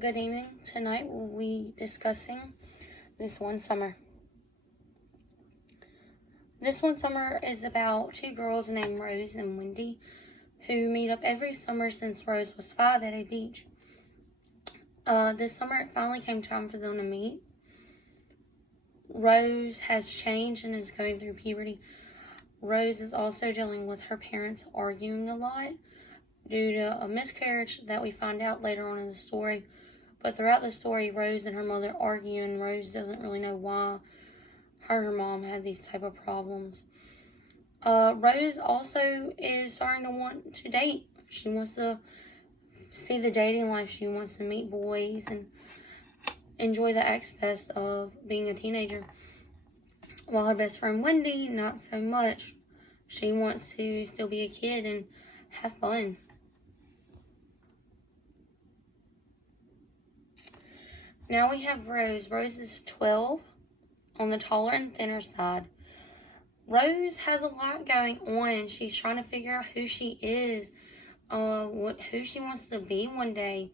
Good evening. Tonight we'll be discussing This One Summer. This One Summer is about two girls named Rose and Wendy who meet up every summer since Rose was 5 at a beach. This summer it finally came time for them to meet. Rose has changed and is going through puberty. Rose is also dealing with her parents arguing a lot due to a miscarriage that we find out later on in the story. But throughout the story, Rose and her mother argue, and Rose doesn't really know why her and her mom have these type of problems. Rose also is starting to want to date. She wants to see the dating life. She wants to meet boys and enjoy the excess of being a teenager. While her best friend Wendy, not so much. She wants to still be a kid and have fun. Now we have Rose. Rose is 12, on the taller and thinner side. Rose has a lot going on. She's trying to figure out who she is, who she wants to be one day.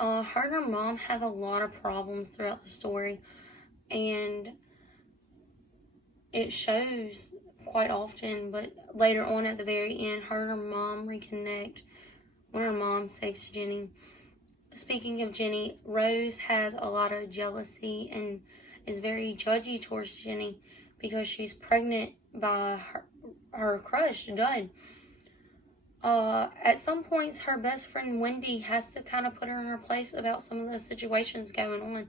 Her and her mom have a lot of problems throughout the story, and it shows quite often, but later on at the very end, her and her mom reconnect when her mom saves Jenny. Speaking of Jenny, Rose has a lot of jealousy and is very judgy towards Jenny because she's pregnant by her crush, Dud. At some points, her best friend Wendy has to kind of put her in her place about some of the situations going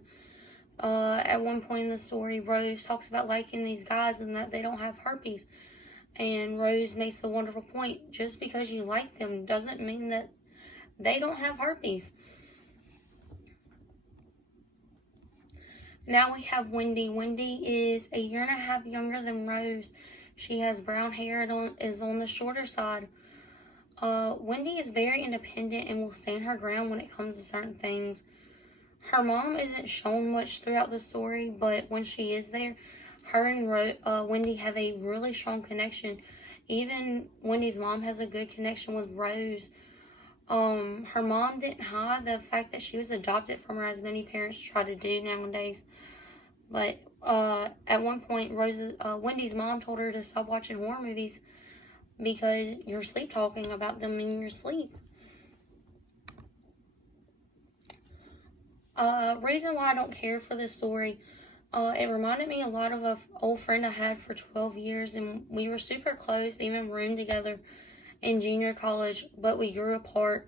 on. At one point in the story, Rose talks about liking these guys and that they don't have herpes. And Rose makes the wonderful point, just because you like them doesn't mean that they don't have herpes. Now we have Wendy. Wendy is a year and a half younger than Rose. She has brown hair and is on the shorter side. Wendy is very independent and will stand her ground when it comes to certain things. Her mom isn't shown much throughout the story, but when she is there, her and Wendy have a really strong connection. Even Wendy's mom has a good connection with Rose. Her mom didn't hide the fact that she was adopted from her, as many parents try to do nowadays. But at one point, Wendy's mom told her to stop watching horror movies because you're sleep talking about them in your sleep. Reason why I don't care for this story, it reminded me a lot of an old friend I had for 12 years, and we were super close, even roomed together in junior college, but we grew apart.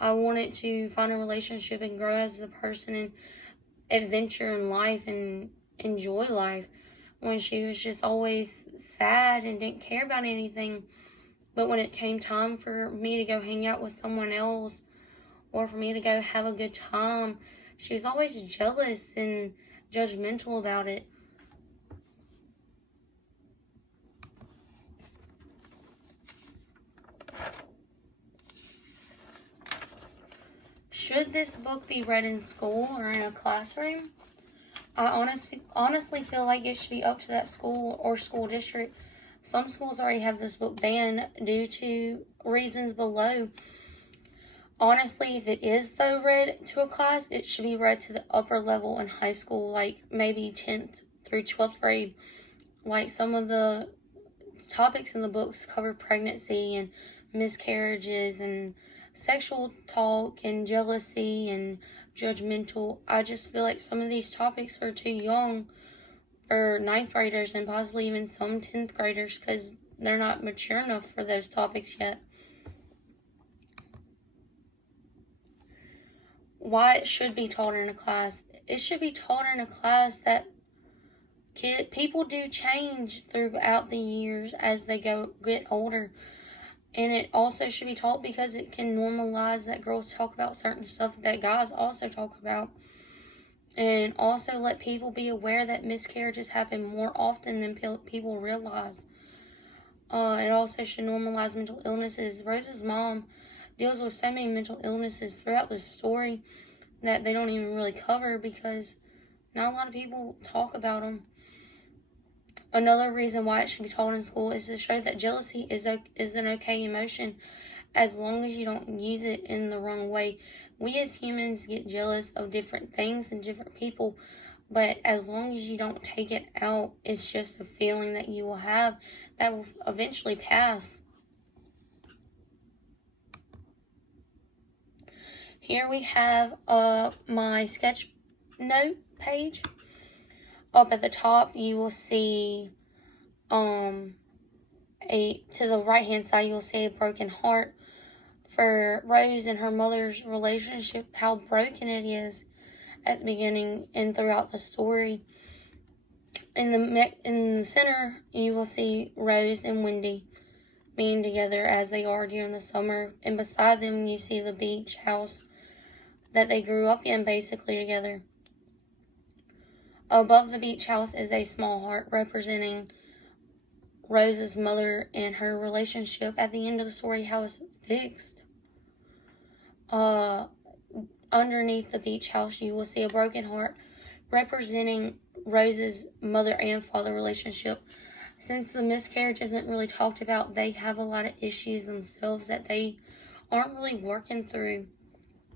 I wanted to find a relationship and grow as a person and adventure in life and enjoy life, when she was just always sad and didn't care about anything. But when it came time for me to go hang out with someone else or for me to go have a good time, she was always jealous and judgmental about it. Should this book be read in school or in a classroom? I honestly feel like it should be up to that school or school district. Some schools already have this book banned due to reasons below. Honestly, if it is, though, read to a class, it should be read to the upper level in high school, like maybe 10th through 12th grade. Like, some of the topics in the books cover pregnancy and miscarriages and sexual talk and jealousy and judgmental. I just feel like some of these topics are too young for 9th graders and possibly even some 10th graders because they're not mature enough for those topics yet. Why it should be taught in a class? It should be taught in a class that people do change throughout the years as they get older. And it also should be taught because it can normalize that girls talk about certain stuff that guys also talk about. And also let people be aware that miscarriages happen more often than people realize. It also should normalize mental illnesses. Rose's mom deals with so many mental illnesses throughout the story that they don't even really cover because not a lot of people talk about them. Another reason why it should be taught in school is to show that jealousy is an okay emotion as long as you don't use it in the wrong way. We as humans get jealous of different things and different people, but as long as you don't take it out, it's just a feeling that you will have that will eventually pass. Here we have my sketch note page. Up at the top, you will see to the right hand side, you'll see a broken heart for Rose and her mother's relationship, how broken it is at the beginning and throughout the story. In the center, you will see Rose and Wendy being together as they are during the summer, and beside them you see the beach house that they grew up in basically together. Above the beach house is a small heart representing Rose's mother and her relationship. At the end of the story, how it's fixed. Underneath the beach house, you will see a broken heart representing Rose's mother and father relationship. Since the miscarriage isn't really talked about, they have a lot of issues themselves that they aren't really working through.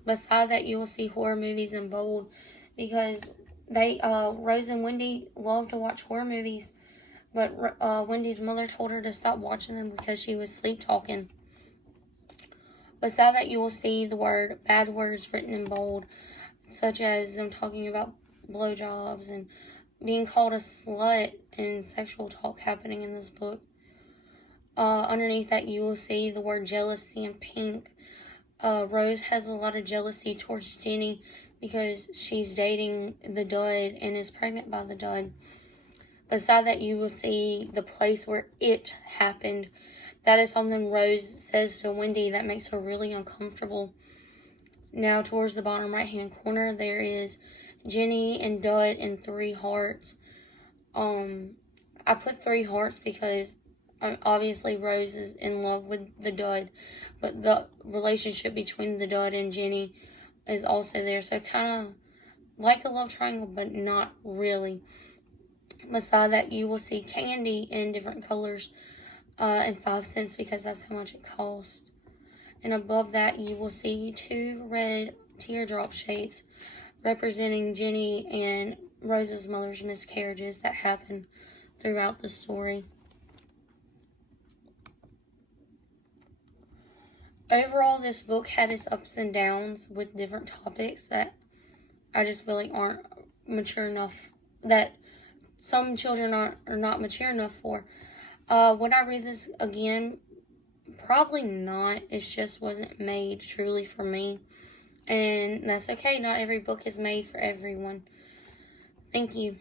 Beside that, you will see horror movies in bold because Rose and Wendy love to watch horror movies, but Wendy's mother told her to stop watching them because she was sleep talking. Beside that, you will see the word bad words written in bold, such as them talking about blowjobs and being called a slut and sexual talk happening in this book. Underneath that, you will see the word jealousy in pink. Rose has a lot of jealousy towards Jenny because she's dating the dud and is pregnant by the dud. Beside that, you will see the place where it happened. That is something Rose says to Wendy that makes her really uncomfortable. Now, towards the bottom right-hand corner, there is Jenny and Dud in 3 hearts. I put 3 hearts because obviously Rose is in love with the dud, but the relationship between the dud and Jenny is also there, so kind of like a love triangle, but not really. Beside that, you will see candy in different colors and 5 cents because that's how much it costs. And above that, you will see 2 red teardrop shapes representing Jenny and Rose's mother's miscarriages that happen throughout the story. Overall, this book had its ups and downs with different topics that I just feel like aren't mature enough, that some children are not mature enough for. Would I read this again? Probably not. It just wasn't made truly for me. And that's okay. Not every book is made for everyone. Thank you.